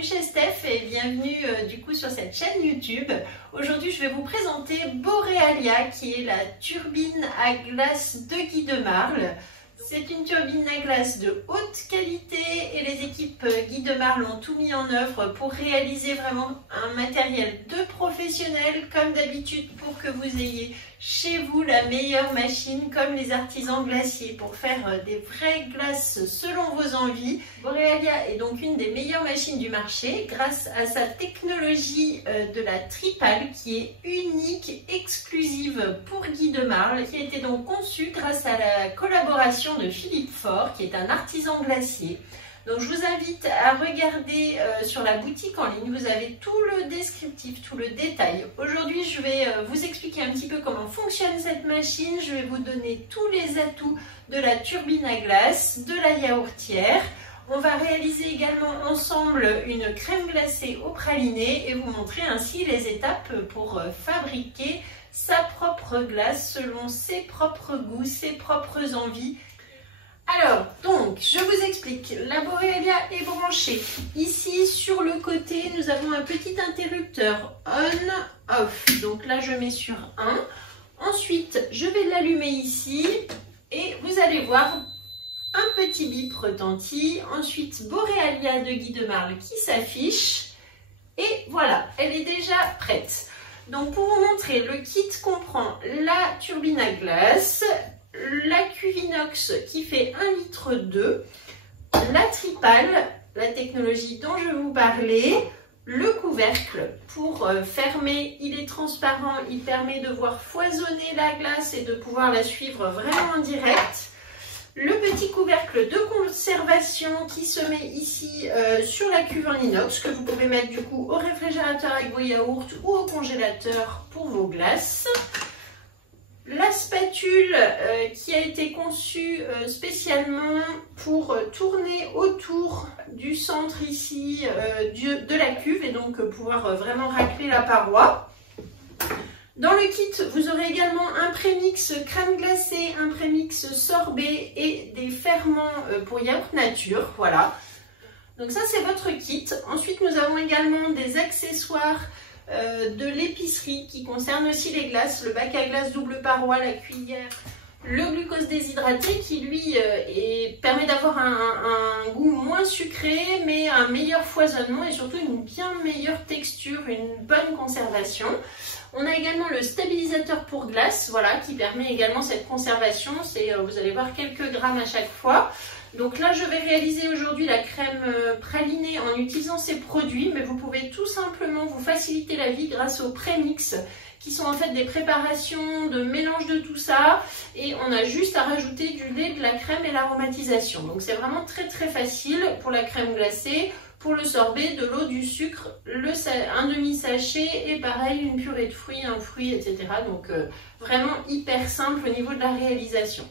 bienvenue chez Steph et bienvenue du coup sur cette chaîne YouTube. Aujourd'hui je vais vous présenter Borealia qui est la turbine à glace de Guy de Marle. C'est une turbine à glace de haute qualité et les équipes Guy de Marle ont tout mis en œuvre pour réaliser vraiment un matériel de professionnel comme d'habitude pour que vous ayez chez vous la meilleure machine comme les artisans glaciers pour faire des vraies glaces selon vos envies. Borealia est donc une des meilleures machines du marché grâce à sa technologie de la Tripal qui est unique, exclusive pour Guy de Marle, qui a été donc conçue grâce à la collaboration de Philippe Faure qui est un artisan glacier. Donc je vous invite à regarder sur la boutique en ligne, vous avez tout le descriptif, tout le détail. Aujourd'hui je vais vous expliquer un petit peu comment fonctionne cette machine, je vais vous donner tous les atouts de la turbine à glace, de la yaourtière. On va réaliser également ensemble une crème glacée au praliné et vous montrer ainsi les étapes pour fabriquer sa propre glace selon ses propres goûts, ses propres envies. Alors, donc, je vous explique, la Borealia est branchée. Ici, sur le côté, nous avons un petit interrupteur on-off. Donc là, je mets sur 1. Ensuite, je vais l'allumer ici et vous allez voir un petit bip retentit. Ensuite, Borealia de Guy de Marle qui s'affiche. Et voilà, elle est déjà prête. Donc, pour vous montrer, le kit comprend la turbine à glace, la cuve inox qui fait 1,2 litre, la Tripal, la technologie dont je vous parlais, le couvercle pour fermer, il est transparent, il permet de voir foisonner la glace et de pouvoir la suivre vraiment en direct. Le petit couvercle de conservation qui se met ici sur la cuve en inox que vous pouvez mettre du coup au réfrigérateur avec vos yaourts ou au congélateur pour vos glaces. La spatule qui a été conçue spécialement pour tourner autour du centre ici de la cuve et donc pouvoir vraiment racler la paroi. Dans le kit, vous aurez également un prémix crème glacée, un prémix sorbet et des ferments pour yaourt nature. Voilà. Donc ça, c'est votre kit. Ensuite, nous avons également des accessoires de l'épicerie qui concerne aussi les glaces, le bac à glace double paroi, la cuillère, le glucose déshydraté qui lui permet d'avoir un goût moins sucré mais un meilleur foisonnement et surtout une bien meilleure texture, une bonne conservation. On a également le stabilisateur pour glace, voilà, qui permet également cette conservation, vous allez voir quelques grammes à chaque fois. Donc là, je vais réaliser aujourd'hui la crème pralinée en utilisant ces produits, mais vous pouvez tout simplement vous faciliter la vie grâce aux prémix qui sont en fait des préparations de mélange de tout ça et on a juste à rajouter du lait, de la crème et l'aromatisation. Donc c'est vraiment très très facile pour la crème glacée, pour le sorbet, de l'eau, du sucre, un demi-sachet et pareil une purée de fruits, un fruit, etc. Donc vraiment hyper simple au niveau de la réalisation.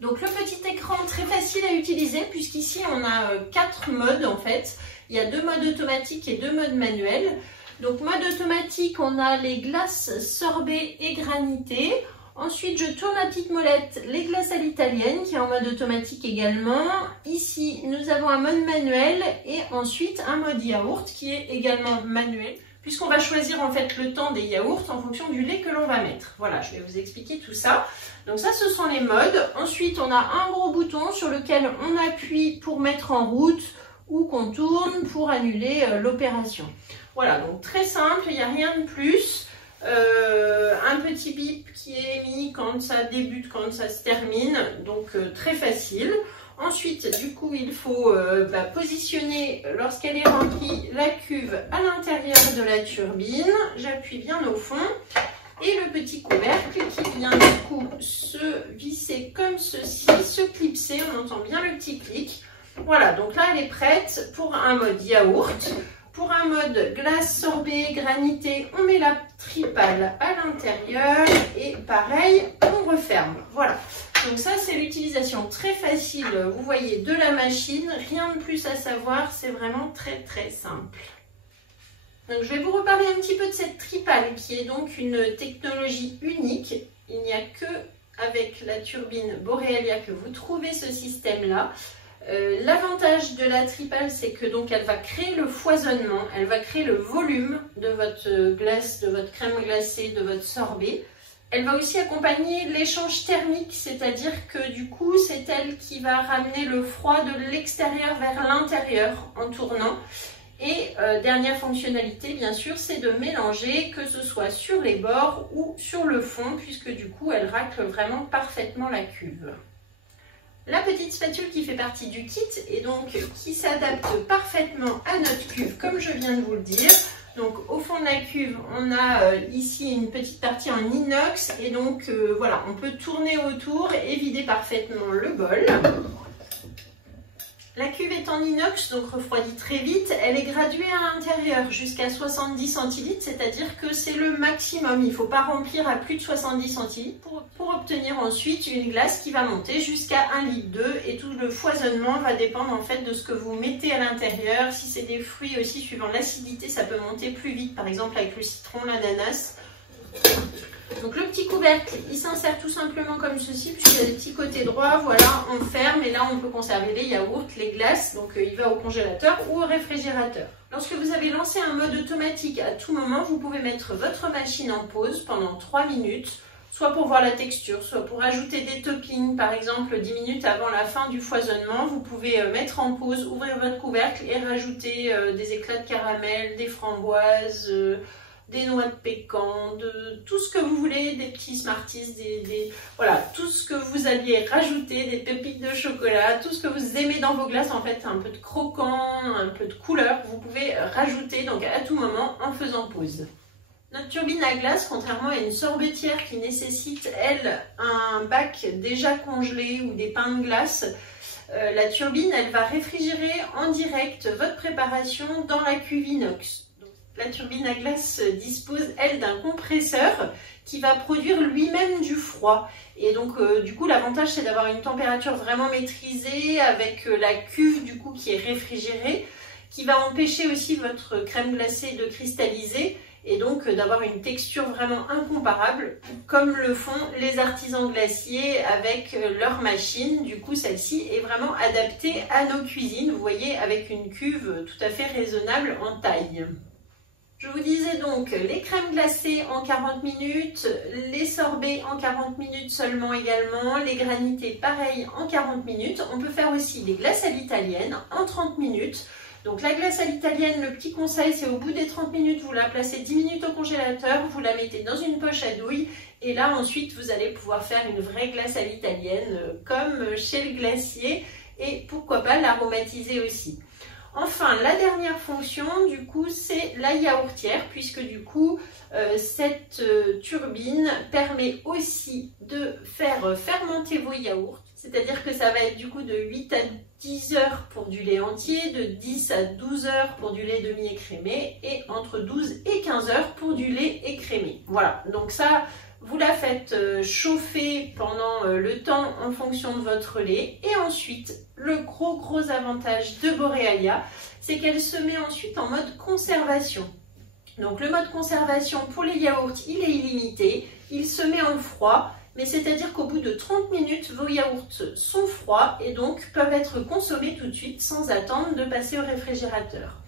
Donc le petit écran très facile à utiliser puisqu'ici on a 4 modes en fait. Il y a 2 modes automatiques et 2 modes manuels. Donc mode automatique, on a les glaces sorbet et granité. Ensuite je tourne la petite molette, les glaces à l'italienne qui est en mode automatique également. Ici nous avons un mode manuel et ensuite un mode yaourt qui est également manuel, puisqu'on va choisir en fait le temps des yaourts en fonction du lait que l'on va mettre. Voilà, je vais vous expliquer tout ça. Donc ça, ce sont les modes. Ensuite, on a un gros bouton sur lequel on appuie pour mettre en route ou qu'on tourne pour annuler l'opération. Voilà, donc très simple, il n'y a rien de plus. Un petit bip qui est émis quand ça débute, quand ça se termine, donc très facile. Ensuite, du coup, il faut positionner, lorsqu'elle est remplie, la cuve à l'intérieur de la turbine. J'appuie bien au fond. Et le petit couvercle qui vient du coup se visser comme ceci, se clipser. On entend bien le petit clic. Voilà, donc là, elle est prête pour un mode yaourt. Pour un mode glace, sorbet, granité, on met la Tripal à l'intérieur et pareil, on referme. Voilà. Donc ça, c'est l'utilisation très facile, vous voyez, de la machine. Rien de plus à savoir, c'est vraiment très très simple. Donc je vais vous reparler un petit peu de cette Tripal qui est donc une technologie unique. Il n'y a que avec la turbine Borealia que vous trouvez ce système-là. L'avantage de la tripale, c'est que donc elle va créer le foisonnement, elle va créer le volume de votre glace, de votre crème glacée, de votre sorbet. Elle va aussi accompagner l'échange thermique, c'est-à-dire que du coup, c'est elle qui va ramener le froid de l'extérieur vers l'intérieur en tournant. Et dernière fonctionnalité, bien sûr, c'est de mélanger, que ce soit sur les bords ou sur le fond, puisque du coup, elle racle vraiment parfaitement la cuve. La petite spatule qui fait partie du kit et donc qui s'adapte parfaitement à notre cuve, comme je viens de vous le dire. Donc au fond de la cuve, on a ici une petite partie en inox et donc voilà, on peut tourner autour et vider parfaitement le bol. La cuve est en inox, donc refroidit très vite. Elle est graduée à l'intérieur jusqu'à 70 centilitres, c'est-à-dire que c'est le maximum. Il ne faut pas remplir à plus de 70 centilitres pour obtenir ensuite une glace qui va monter jusqu'à 1,2 litre et tout le foisonnement va dépendre en fait de ce que vous mettez à l'intérieur. Si c'est des fruits aussi, suivant l'acidité, ça peut monter plus vite, par exemple avec le citron, l'ananas. Donc le petit couvercle, il s'insère tout simplement comme ceci, puisqu'il y a des petits côtés droits, voilà, on ferme et là on peut conserver les yaourts, les glaces, donc il va au congélateur ou au réfrigérateur. Lorsque vous avez lancé un mode automatique, à tout moment, vous pouvez mettre votre machine en pause pendant 3 minutes, soit pour voir la texture, soit pour ajouter des toppings, par exemple 10 minutes avant la fin du foisonnement, vous pouvez mettre en pause, ouvrir votre couvercle et rajouter des éclats de caramel, des framboises, des noix de pécan, tout ce que vous voulez, des petits Smarties, voilà, tout ce que vous alliez rajouter, des pépites de chocolat, tout ce que vous aimez dans vos glaces, en fait, un peu de croquant, un peu de couleur, vous pouvez rajouter donc à tout moment en faisant pause. Notre turbine à glace, contrairement à une sorbetière qui nécessite, elle, un bac déjà congelé ou des pains de glace, la turbine, elle va réfrigérer en direct votre préparation dans la cuve inox. La turbine à glace dispose, elle, d'un compresseur qui va produire lui-même du froid. Et donc, du coup, l'avantage, c'est d'avoir une température vraiment maîtrisée avec la cuve, du coup, qui est réfrigérée, qui va empêcher aussi votre crème glacée de cristalliser et donc d'avoir une texture vraiment incomparable, comme le font les artisans glaciers avec leur machine. Du coup, celle-ci est vraiment adaptée à nos cuisines, vous voyez, avec une cuve tout à fait raisonnable en taille. Je vous disais donc les crèmes glacées en 40 minutes, les sorbets en 40 minutes seulement également, les granités pareil en 40 minutes. On peut faire aussi les glaces à l'italienne en 30 minutes. Donc la glace à l'italienne, le petit conseil, c'est au bout des 30 minutes, vous la placez 10 minutes au congélateur, vous la mettez dans une poche à douille et là ensuite vous allez pouvoir faire une vraie glace à l'italienne comme chez le glacier et pourquoi pas l'aromatiser aussi. Enfin, la dernière fonction, du coup, c'est la yaourtière, puisque du coup, cette turbine permet aussi de faire fermenter vos yaourts. C'est-à-dire que ça va être du coup de 8 à 10 heures pour du lait entier, de 10 à 12 heures pour du lait demi-écrémé et entre 12 et 15 heures pour du lait écrémé. Voilà, donc ça, vous la faites chauffer pendant le temps en fonction de votre lait. Et ensuite, le gros avantage de Borealia, c'est qu'elle se met ensuite en mode conservation. Donc le mode conservation pour les yaourts, il est illimité, il se met en froid, mais c'est-à-dire qu'au bout de 30 minutes, vos yaourts sont froids et donc peuvent être consommés tout de suite sans attendre de passer au réfrigérateur.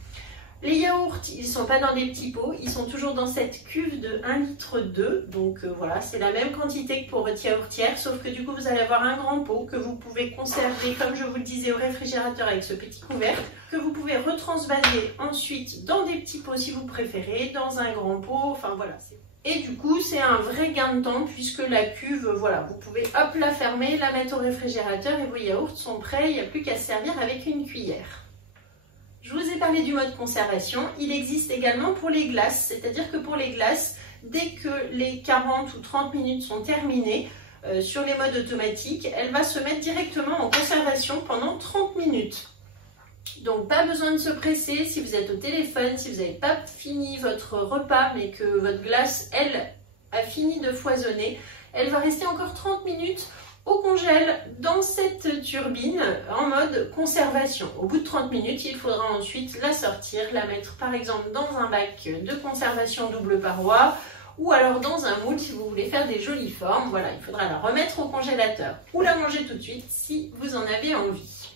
Les yaourts, ils ne sont pas dans des petits pots, ils sont toujours dans cette cuve de 1,2 litre. Donc voilà, c'est la même quantité que pour votre yaourtière, sauf que du coup vous allez avoir un grand pot que vous pouvez conserver, comme je vous le disais, au réfrigérateur avec ce petit couvercle, que vous pouvez retransvaser ensuite dans des petits pots si vous préférez, dans un grand pot, enfin voilà. Et du coup, c'est un vrai gain de temps puisque la cuve, voilà, vous pouvez hop la fermer, la mettre au réfrigérateur et vos yaourts sont prêts, il n'y a plus qu'à se servir avec une cuillère. Je vous ai parlé du mode conservation, il existe également pour les glaces, c'est-à-dire que pour les glaces, dès que les 40 ou 30 minutes sont terminées, sur les modes automatiques, elle va se mettre directement en conservation pendant 30 minutes. Donc pas besoin de se presser si vous êtes au téléphone, si vous n'avez pas fini votre repas mais que votre glace, elle, a fini de foisonner, elle va rester encore 30 minutes au congèle dans cette turbine en mode conservation. Au bout de 30 minutes, il faudra ensuite la sortir, la mettre par exemple dans un bac de conservation double paroi ou alors dans un moule si vous voulez faire des jolies formes. Voilà, il faudra la remettre au congélateur ou la manger tout de suite si vous en avez envie.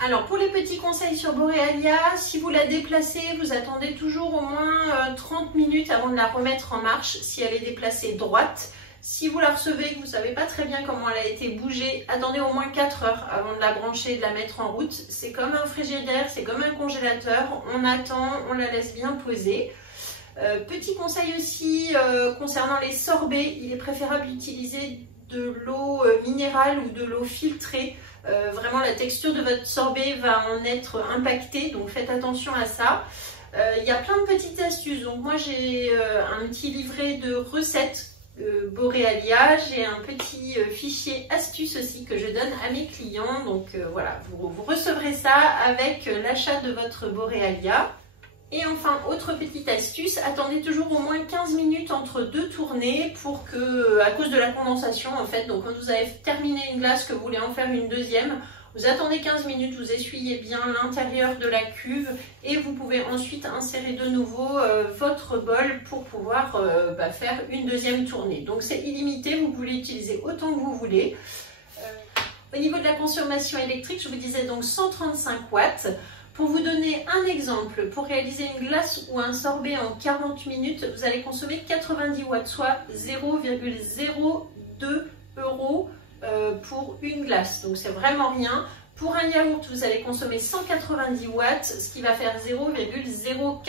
Alors pour les petits conseils sur Borealia, si vous la déplacez, vous attendez toujours au moins 30 minutes avant de la remettre en marche si elle est déplacée droite. Si vous la recevez et que vous ne savez pas très bien comment elle a été bougée, attendez au moins 4 heures avant de la brancher et de la mettre en route. C'est comme un frigidaire, c'est comme un congélateur, on attend, on la laisse bien poser. Petit conseil aussi concernant les sorbets, il est préférable d'utiliser de l'eau minérale ou de l'eau filtrée. Vraiment la texture de votre sorbet va en être impactée, donc faites attention à ça. Il y a plein de petites astuces, donc moi j'ai un petit livret de recettes Borealia, j'ai un petit fichier astuces aussi que je donne à mes clients, donc voilà, vous recevrez ça avec l'achat de votre Borealia. Et enfin, autre petite astuce, attendez toujours au moins 15 minutes entre deux tournées pour que, à cause de la condensation en fait, donc quand vous avez terminé une glace, que vous voulez en faire une deuxième, vous attendez 15 minutes, vous essuyez bien l'intérieur de la cuve et vous pouvez ensuite insérer de nouveau votre bol pour pouvoir faire une deuxième tournée. Donc c'est illimité, vous pouvez l'utiliser autant que vous voulez. Au niveau de la consommation électrique, je vous disais donc 135 watts. Pour vous donner un exemple, pour réaliser une glace ou un sorbet en 40 minutes, vous allez consommer 90 watts, soit 0,02 € pour une glace. Donc c'est vraiment rien. Pour un yaourt, vous allez consommer 190 watts, ce qui va faire 0,04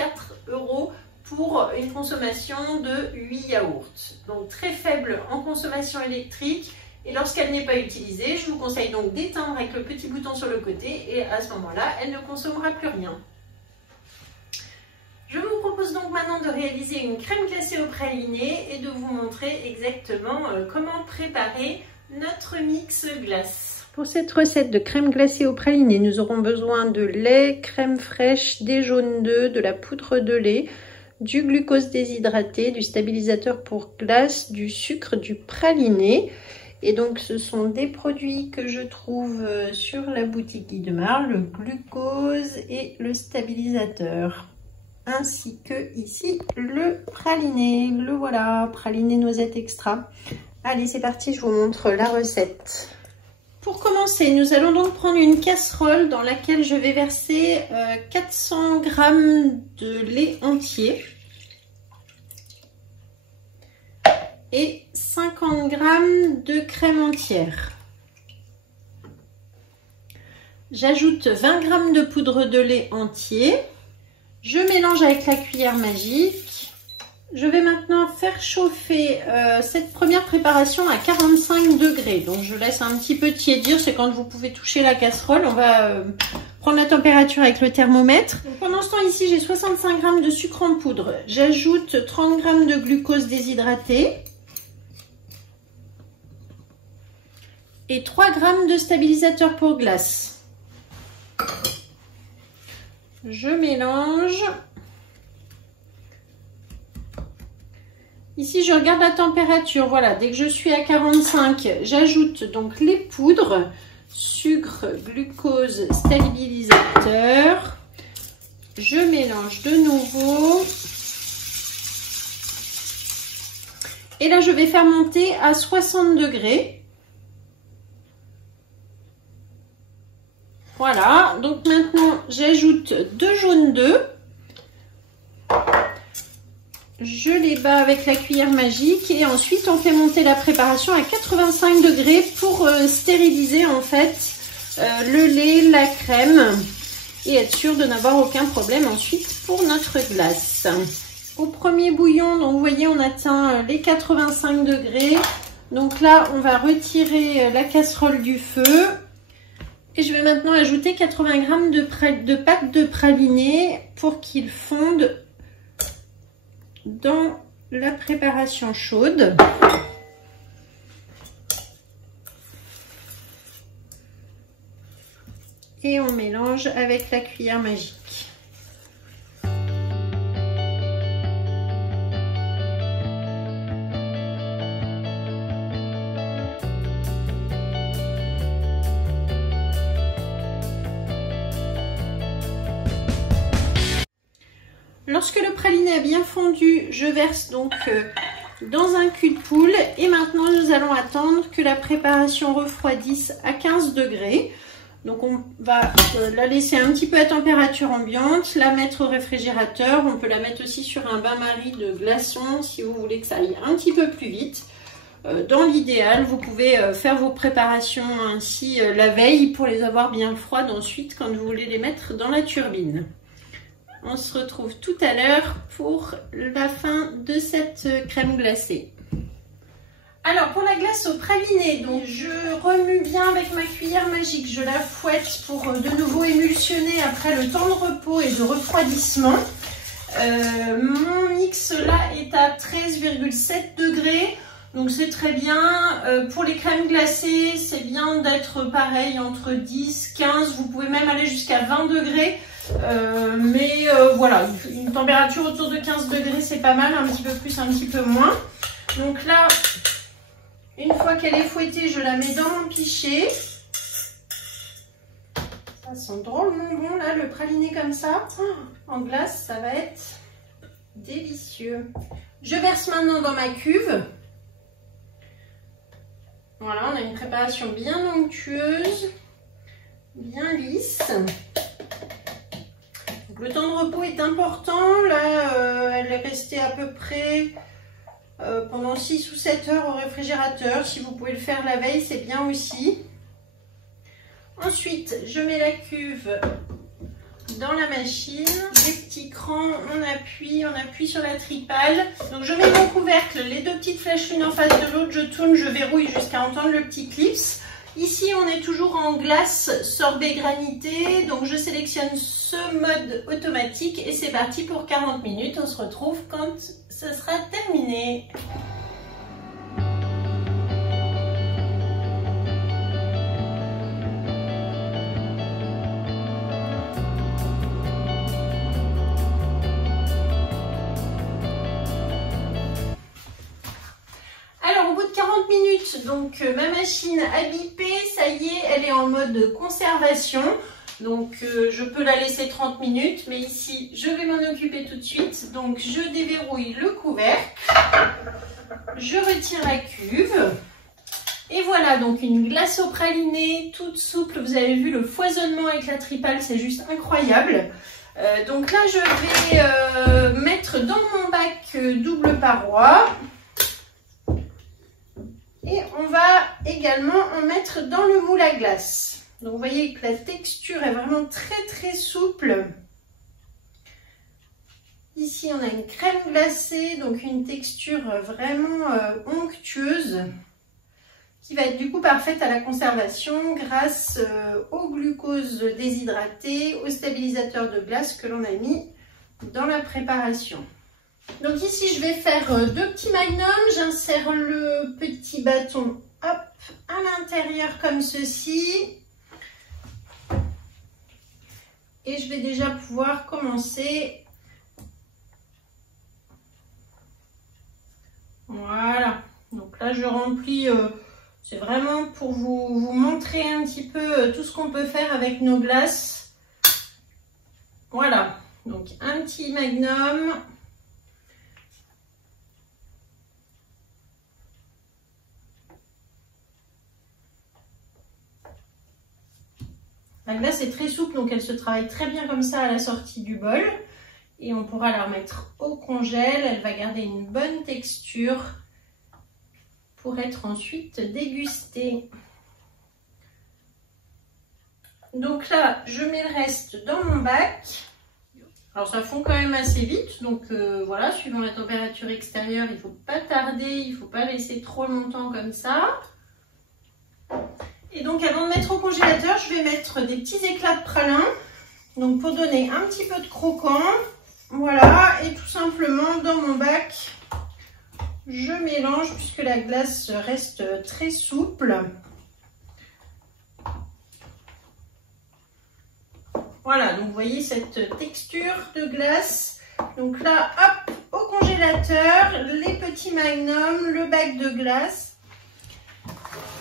€ pour une consommation de 8 yaourts. Donc très faible en consommation électrique. Et lorsqu'elle n'est pas utilisée, je vous conseille donc d'éteindre avec le petit bouton sur le côté et à ce moment-là, elle ne consommera plus rien. Je vous propose donc maintenant de réaliser une crème glacée au praliné et de vous montrer exactement comment préparer notre mix glace. Pour cette recette de crème glacée au praliné, nous aurons besoin de lait, crème fraîche, des jaunes d'œufs, de la poudre de lait, du glucose déshydraté, du stabilisateur pour glace, du sucre, du praliné. Et donc ce sont des produits que je trouve sur la boutique Guy de Marle, le glucose et le stabilisateur. Ainsi que ici le praliné, le voilà, praliné noisette extra. Allez c'est parti, je vous montre la recette. Pour commencer, nous allons donc prendre une casserole dans laquelle je vais verser 400 g de lait entier. Et 50 g de crème entière. J'ajoute 20 g de poudre de lait entier. Je mélange avec la cuillère magique. Je vais maintenant faire chauffer cette première préparation à 45 degrés. Donc je laisse un petit peu tiédir, c'est quand vous pouvez toucher la casserole. On va prendre la température avec le thermomètre. Donc, pendant ce temps ici j'ai 65 g de sucre en poudre. J'ajoute 30 g de glucose déshydraté. Et 3 g de stabilisateur pour glace. Je mélange. Ici, je regarde la température. Voilà, dès que je suis à 45, j'ajoute donc les poudres, sucre, glucose, stabilisateur. Je mélange de nouveau. Et là, je vais faire monter à 60 degrés. Voilà, donc maintenant j'ajoute 2 jaunes d'œufs. Je les bats avec la cuillère magique et ensuite on fait monter la préparation à 85 degrés pour stériliser en fait le lait, la crème et être sûr de n'avoir aucun problème ensuite pour notre glace. Au premier bouillon, donc vous voyez, on atteint les 85 degrés. Donc là, on va retirer la casserole du feu. Et je vais maintenant ajouter 80 g de pâte de praliné pour qu'il fonde dans la préparation chaude. Et on mélange avec la cuillère magique. Lorsque le praliné a bien fondu, je verse donc dans un cul de poule et maintenant nous allons attendre que la préparation refroidisse à 15 degrés. Donc on va la laisser un petit peu à température ambiante, la mettre au réfrigérateur. On peut la mettre aussi sur un bain-marie de glaçons si vous voulez que ça aille un petit peu plus vite. Dans l'idéal, vous pouvez faire vos préparations ainsi la veille pour les avoir bien froides ensuite quand vous voulez les mettre dans la turbine. On se retrouve tout à l'heure pour la fin de cette crème glacée. Alors pour la glace au praliné, donc je remue bien avec ma cuillère magique, je la fouette pour de nouveau émulsionner après le temps de repos et de refroidissement. Mon mix là est à 13,7 degrés, donc c'est très bien. Pour les crèmes glacées, c'est bien d'être pareil entre 10, 15, vous pouvez même aller jusqu'à 20 degrés. Voilà, une température autour de 15 degrés c'est pas mal, un petit peu plus, un petit peu moins. Donc là, une fois qu'elle est fouettée, je la mets dans mon pichet. Ça sent drôlement bon là, le praliné comme ça. En glace, ça va être délicieux. Je verse maintenant dans ma cuve. Voilà, on a une préparation bien onctueuse, bien lisse. Donc, le temps de repos est important. Là, elle est restée à peu près pendant 6 ou 7 heures au réfrigérateur. Si vous pouvez le faire la veille, c'est bien aussi. Ensuite, je mets la cuve dans la machine. Les petits crans, on appuie sur la tripale. Donc je mets mon couvercle, les deux petites flèches l'une en face de l'autre, je tourne, je verrouille jusqu'à entendre le petit clips. Ici, on est toujours en glace sorbet granité, donc je sélectionne ce mode automatique et c'est parti pour 40 minutes. On se retrouve quand ce sera terminé. Alors, au bout de 40 minutes, donc ma machine a bipé, ça y est, elle est en mode conservation. Donc je peux la laisser 30 minutes, mais ici je vais m'en occuper tout de suite. Donc je déverrouille le couvercle, je retire la cuve. Et voilà, donc une glace au praliné toute souple. Vous avez vu le foisonnement avec la tripale, c'est juste incroyable. Donc là je vais mettre dans mon bac double paroi. Et on va également en mettre dans le moule à glace. Donc vous voyez que la texture est vraiment très souple. Ici on a une crème glacée, donc une texture vraiment onctueuse qui va être du coup parfaite à la conservation grâce au glucose déshydraté, au stabilisateur de glace que l'on a mis dans la préparation. Donc ici je vais faire deux petits magnums, j'insère le petit bâton hop, à l'intérieur comme ceci. Et je vais déjà pouvoir commencer. Voilà, donc là je remplis, c'est vraiment pour vous montrer un petit peu tout ce qu'on peut faire avec nos glaces. Voilà, donc un petit magnum. La glace est très souple, donc elle se travaille très bien comme ça à la sortie du bol. Et on pourra la remettre au congèle. Elle va garder une bonne texture pour être ensuite dégustée. Donc là, je mets le reste dans mon bac. Alors ça fond quand même assez vite, donc voilà, suivant la température extérieure, il ne faut pas tarder, il ne faut pas laisser trop longtemps comme ça. Et donc avant de mettre au congélateur, je vais mettre des petits éclats de pralin, donc pour donner un petit peu de croquant. Voilà, et tout simplement dans mon bac, je mélange puisque la glace reste très souple. Voilà, donc vous voyez cette texture de glace. Donc là, hop, au congélateur, les petits magnums, le bac de glace.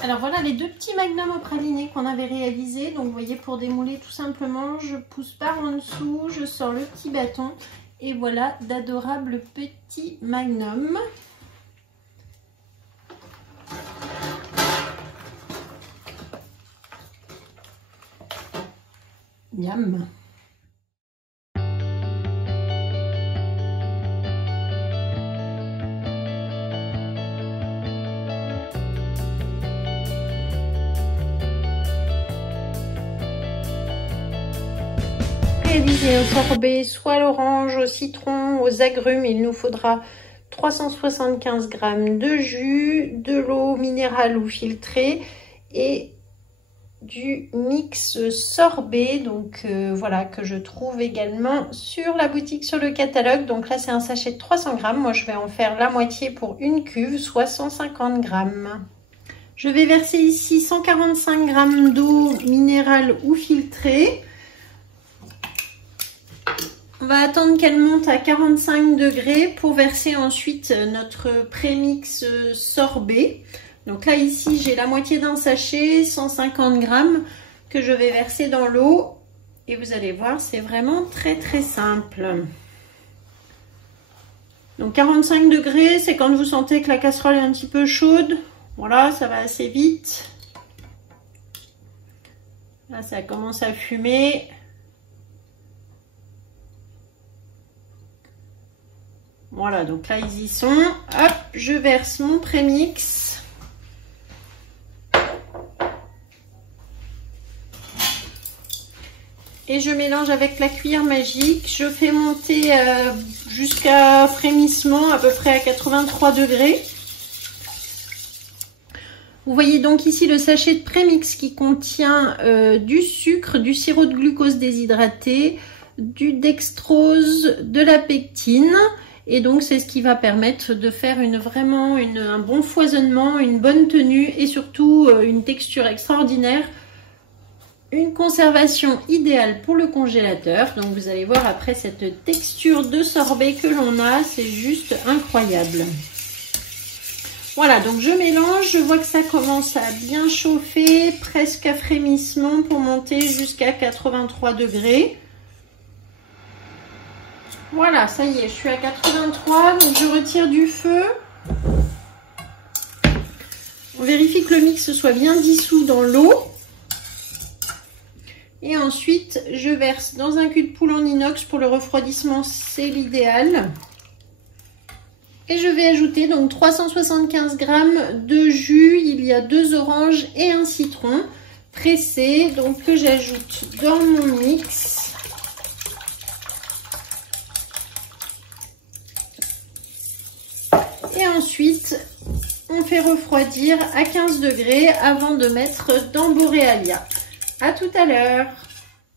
Alors voilà les deux petits magnums au praliné qu'on avait réalisés. Donc vous voyez, pour démouler tout simplement, je pousse par en dessous, je sors le petit bâton et voilà d'adorables petits magnums. Miam. Réaliser un sorbet soit à l'orange, au citron, aux agrumes, il nous faudra 375 g de jus, de l'eau minérale ou filtrée et du mix sorbet, donc voilà, que je trouve également sur la boutique, sur le catalogue. Donc là c'est un sachet de 300 g, moi je vais en faire la moitié pour une cuve, soit 150 g. Je vais verser ici 145 g d'eau minérale ou filtrée. On va attendre qu'elle monte à 45 degrés pour verser ensuite notre prémix sorbet. Donc là ici j'ai la moitié d'un sachet, 150 g que je vais verser dans l'eau. Et vous allez voir, c'est vraiment très très simple. Donc 45 degrés, c'est quand vous sentez que la casserole est un petit peu chaude. Voilà, ça va assez vite. Là ça commence à fumer. Voilà, donc là ils y sont. Hop, je verse mon prémix. Et je mélange avec la cuillère magique. Je fais monter jusqu'à frémissement, à peu près à 83 degrés. Vous voyez donc ici le sachet de prémix qui contient du sucre, du sirop de glucose déshydraté, du dextrose, de la pectine. Et donc c'est ce qui va permettre de faire vraiment un bon foisonnement, une bonne tenue et surtout une texture extraordinaire. Une conservation idéale pour le congélateur. Donc vous allez voir après cette texture de sorbet que l'on a, c'est juste incroyable. Voilà, donc je mélange, je vois que ça commence à bien chauffer, presque à frémissement pour monter jusqu'à 83 degrés. Voilà, ça y est, je suis à 83, donc je retire du feu. On vérifie que le mix soit bien dissous dans l'eau. Et ensuite, je verse dans un cul de poule en inox. Pour le refroidissement, c'est l'idéal. Et je vais ajouter donc 375 g de jus. Il y a 2 oranges et un citron pressé, donc que j'ajoute dans mon mix. Et ensuite, on fait refroidir à 15 degrés avant de mettre dans Borealia. À tout à l'heure.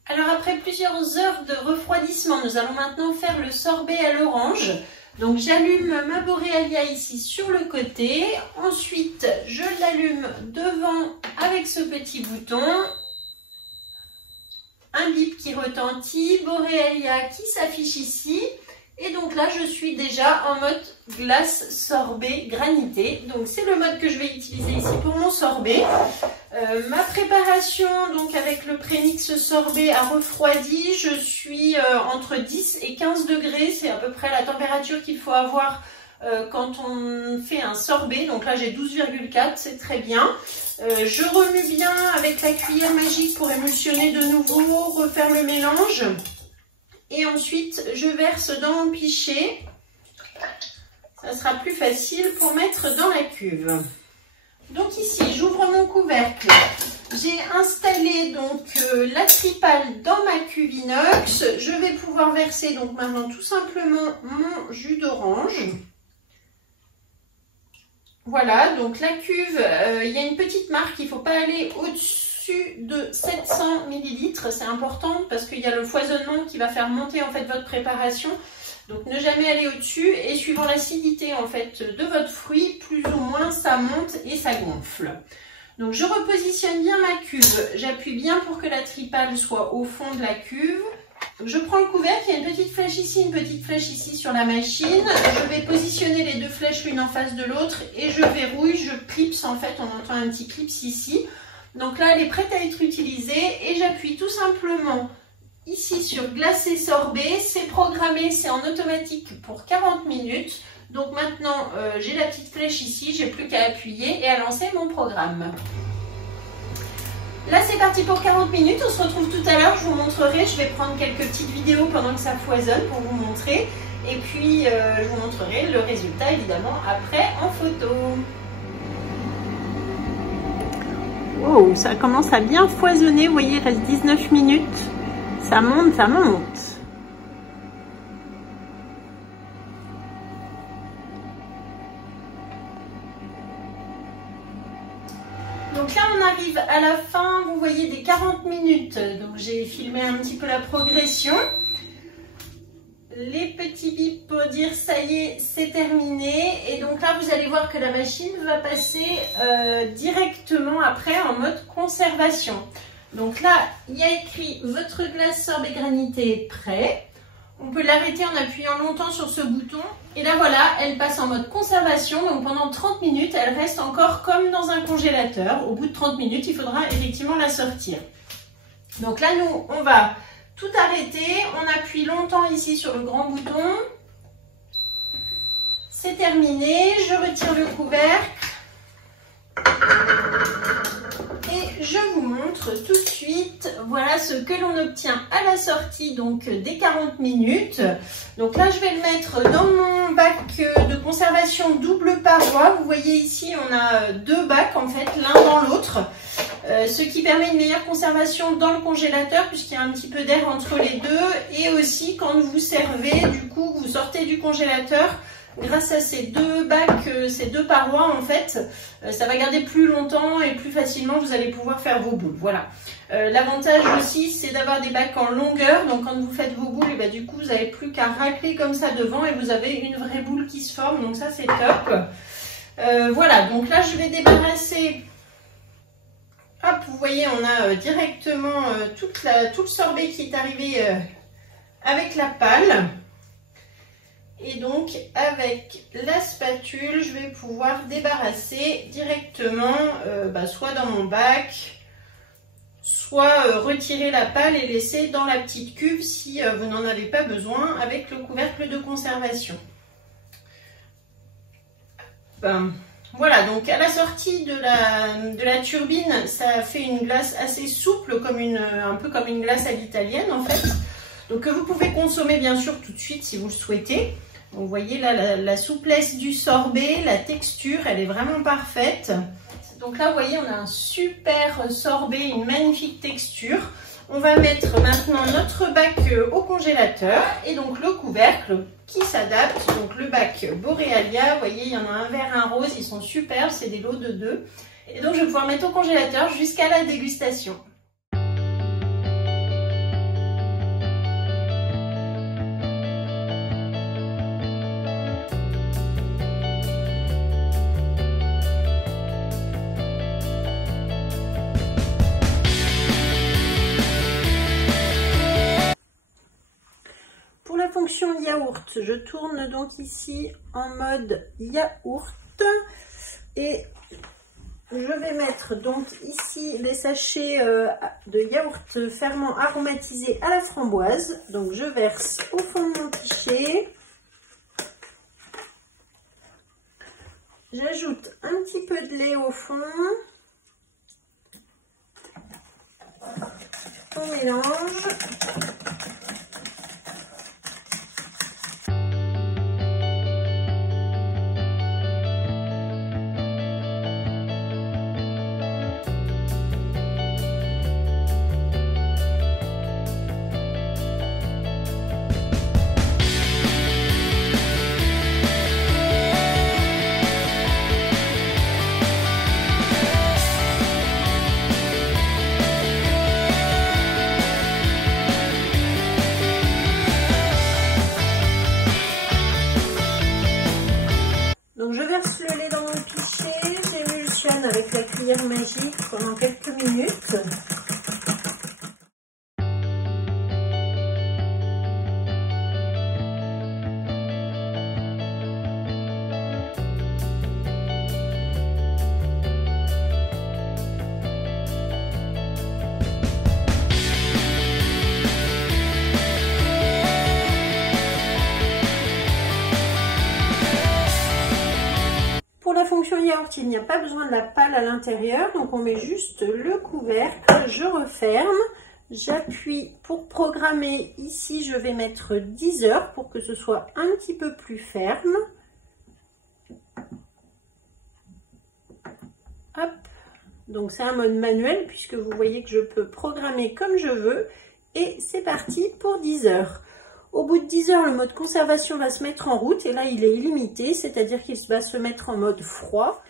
Alors après plusieurs heures de refroidissement, nous allons maintenant faire le sorbet à l'orange. Donc j'allume ma Borealia ici sur le côté. Ensuite, je l'allume devant avec ce petit bouton. Un bip qui retentit, Borealia qui s'affiche ici. Et donc là, je suis déjà en mode glace sorbet granité. Donc c'est le mode que je vais utiliser ici pour mon sorbet. Ma préparation donc avec le prémix sorbet a refroidi. Je suis entre 10 et 15 degrés. C'est à peu près la température qu'il faut avoir quand on fait un sorbet. Donc là, j'ai 12,4, c'est très bien. Je remue bien avec la cuillère magique pour émulsionner de nouveau, refaire le mélange. Et ensuite, je verse dans mon pichet. Ça sera plus facile pour mettre dans la cuve. Donc ici, j'ouvre mon couvercle. J'ai installé donc la tripale dans ma cuve inox. Je vais pouvoir verser donc maintenant tout simplement mon jus d'orange. Voilà, donc la cuve, il y a une petite marque, il ne faut pas aller au-dessus de 700 ml, c'est important parce qu'il y a le foisonnement qui va faire monter en fait votre préparation. Donc ne jamais aller au-dessus et suivant l'acidité en fait de votre fruit, plus ou moins ça monte et ça gonfle. Donc je repositionne bien ma cuve, j'appuie bien pour que la tripale soit au fond de la cuve. Donc je prends le couvercle, il y a une petite flèche ici, une petite flèche ici sur la machine. Je vais positionner les deux flèches l'une en face de l'autre et je verrouille, je clipse en fait, on entend un petit clips ici. Donc là, elle est prête à être utilisée et j'appuie tout simplement ici sur glacer sorbet. C'est programmé, c'est en automatique pour 40 minutes. Donc maintenant, j'ai la petite flèche ici, j'ai plus qu'à appuyer et à lancer mon programme. Là, c'est parti pour 40 minutes. On se retrouve tout à l'heure. Je vous montrerai. Je vais prendre quelques petites vidéos pendant que ça foisonne pour vous montrer. Et puis, je vous montrerai le résultat, évidemment, après en photo. Wow, ça commence à bien foisonner. Vous voyez, il reste 19 minutes. Ça monte, ça monte. Donc là, on arrive à la fin, vous voyez, des 40 minutes. Donc j'ai filmé un petit peu la progression. Les petits bips pour dire ça y est, c'est terminé. Et donc là, vous allez voir que la machine va passer directement après en mode conservation. Donc là, il y a écrit votre glace sorbet granité est prêt. On peut l'arrêter en appuyant longtemps sur ce bouton. Et là, voilà, elle passe en mode conservation. Donc pendant 30 minutes, elle reste encore comme dans un congélateur. Au bout de 30 minutes, il faudra effectivement la sortir. Donc là, nous, on va tout arrêter. On appuie longtemps ici sur le grand bouton. C'est terminé. Je retire le couvercle. Et je vous montre tout de suite, voilà ce que l'on obtient à la sortie donc des 40 minutes. Donc là, je vais le mettre dans mon bac de conservation double paroi. Vous voyez ici, on a deux bacs en fait, l'un dans l'autre. Ce qui permet une meilleure conservation dans le congélateur puisqu'il y a un petit peu d'air entre les deux. Et aussi quand vous servez, du coup, vous sortez du congélateur. Grâce à ces deux bacs, ces deux parois, en fait, ça va garder plus longtemps et plus facilement, vous allez pouvoir faire vos boules. Voilà. L'avantage aussi, c'est d'avoir des bacs en longueur. Donc, quand vous faites vos boules, et ben, du coup, vous n'avez plus qu'à racler comme ça devant et vous avez une vraie boule qui se forme. Donc, ça, c'est top. Voilà. Donc là, je vais débarrasser. Hop, vous voyez, on a directement tout le sorbet qui est arrivé avec la pâle. Et donc, avec la spatule, je vais pouvoir débarrasser directement, soit dans mon bac, soit retirer la pâle et laisser dans la petite cuve si vous n'en avez pas besoin avec le couvercle de conservation. Voilà, donc à la sortie de la turbine, ça fait une glace assez souple, un peu comme une glace à l'italienne en fait. Donc que vous pouvez consommer bien sûr tout de suite si vous le souhaitez. Donc, vous voyez là la souplesse du sorbet, la texture, elle est vraiment parfaite. Donc là, vous voyez, on a un super sorbet, une magnifique texture. On va mettre maintenant notre bac au congélateur et donc le couvercle qui s'adapte. Donc le bac Borealia, vous voyez, il y en a un vert, un rose, ils sont super, c'est des lots de 2. Et donc je vais pouvoir mettre au congélateur jusqu'à la dégustation. Fonction yaourt, je tourne donc ici en mode yaourt et je vais mettre donc ici les sachets de yaourt ferment aromatisé à la framboise. Donc je verse au fond de mon pichet, j'ajoute un petit peu de lait au fond, on mélange. Le lait dans mon pichet, j'émulsionne avec la cuillère magique pendant quelques minutes. fonction yaourt, il n'y a pas besoin de la pâle à l'intérieur, donc on met juste le couvercle, je referme, j'appuie pour programmer. Ici, je vais mettre 10 heures pour que ce soit un petit peu plus ferme. Hop, donc c'est un mode manuel puisque vous voyez que je peux programmer comme je veux et c'est parti pour 10 heures. Au bout de 10 heures, le mode conservation va se mettre en route et là, il est illimité, c'est-à-dire qu'il va se mettre en mode froid.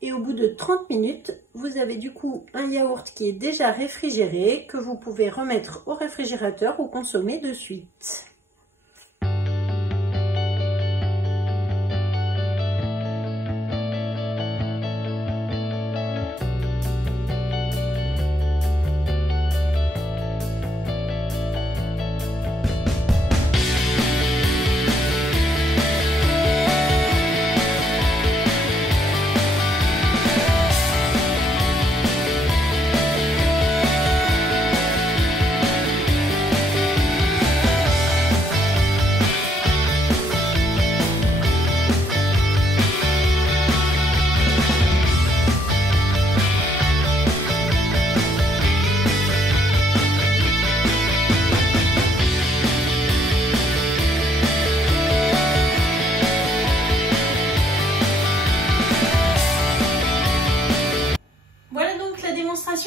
Et au bout de 30 minutes, vous avez du coup un yaourt qui est déjà réfrigéré, que vous pouvez remettre au réfrigérateur ou consommer de suite.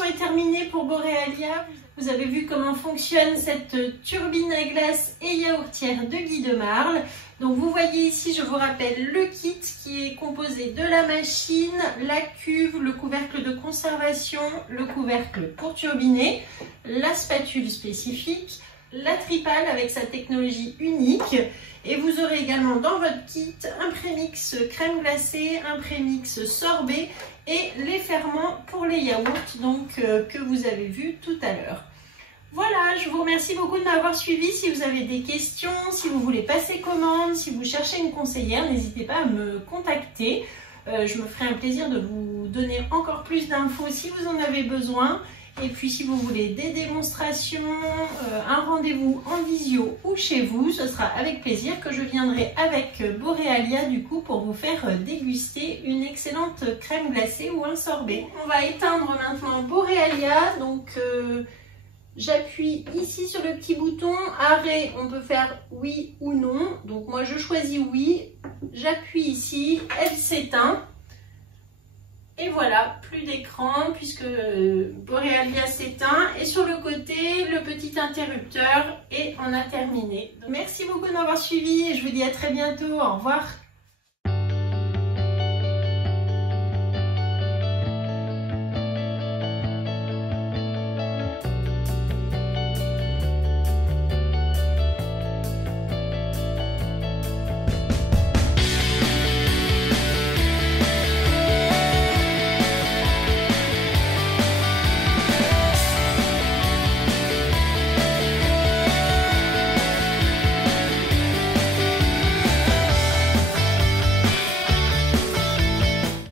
Est terminée pour Borealia. Vous avez vu comment fonctionne cette turbine à glace et yaourtière de Guy de Marle. Donc vous voyez ici, je vous rappelle le kit qui est composé de la machine, la cuve, le couvercle de conservation, le couvercle pour turbiner, la spatule spécifique, la tripale avec sa technologie unique. Et vous aurez également dans votre kit un prémix crème glacée, un prémix sorbet et les ferments pour les yaourts donc, que vous avez vu tout à l'heure. Voilà, je vous remercie beaucoup de m'avoir suivi. Si vous avez des questions, si vous voulez passer commande, si vous cherchez une conseillère, n'hésitez pas à me contacter. Je me ferai un plaisir de vous donner encore plus d'infos si vous en avez besoin. Et puis si vous voulez des démonstrations, un rendez-vous en visio ou chez vous, ce sera avec plaisir que je viendrai avec Borealia du coup pour vous faire déguster une excellente crème glacée ou un sorbet. On va éteindre maintenant Borealia, donc j'appuie ici sur le petit bouton arrêt, on peut faire oui ou non, donc moi je choisis oui, j'appuie ici, elle s'éteint. Et voilà, plus d'écran puisque Borealia s'éteint. Et sur le côté, le petit interrupteur et on a terminé. Donc, merci beaucoup de m'avoir suivi et je vous dis à très bientôt. Au revoir.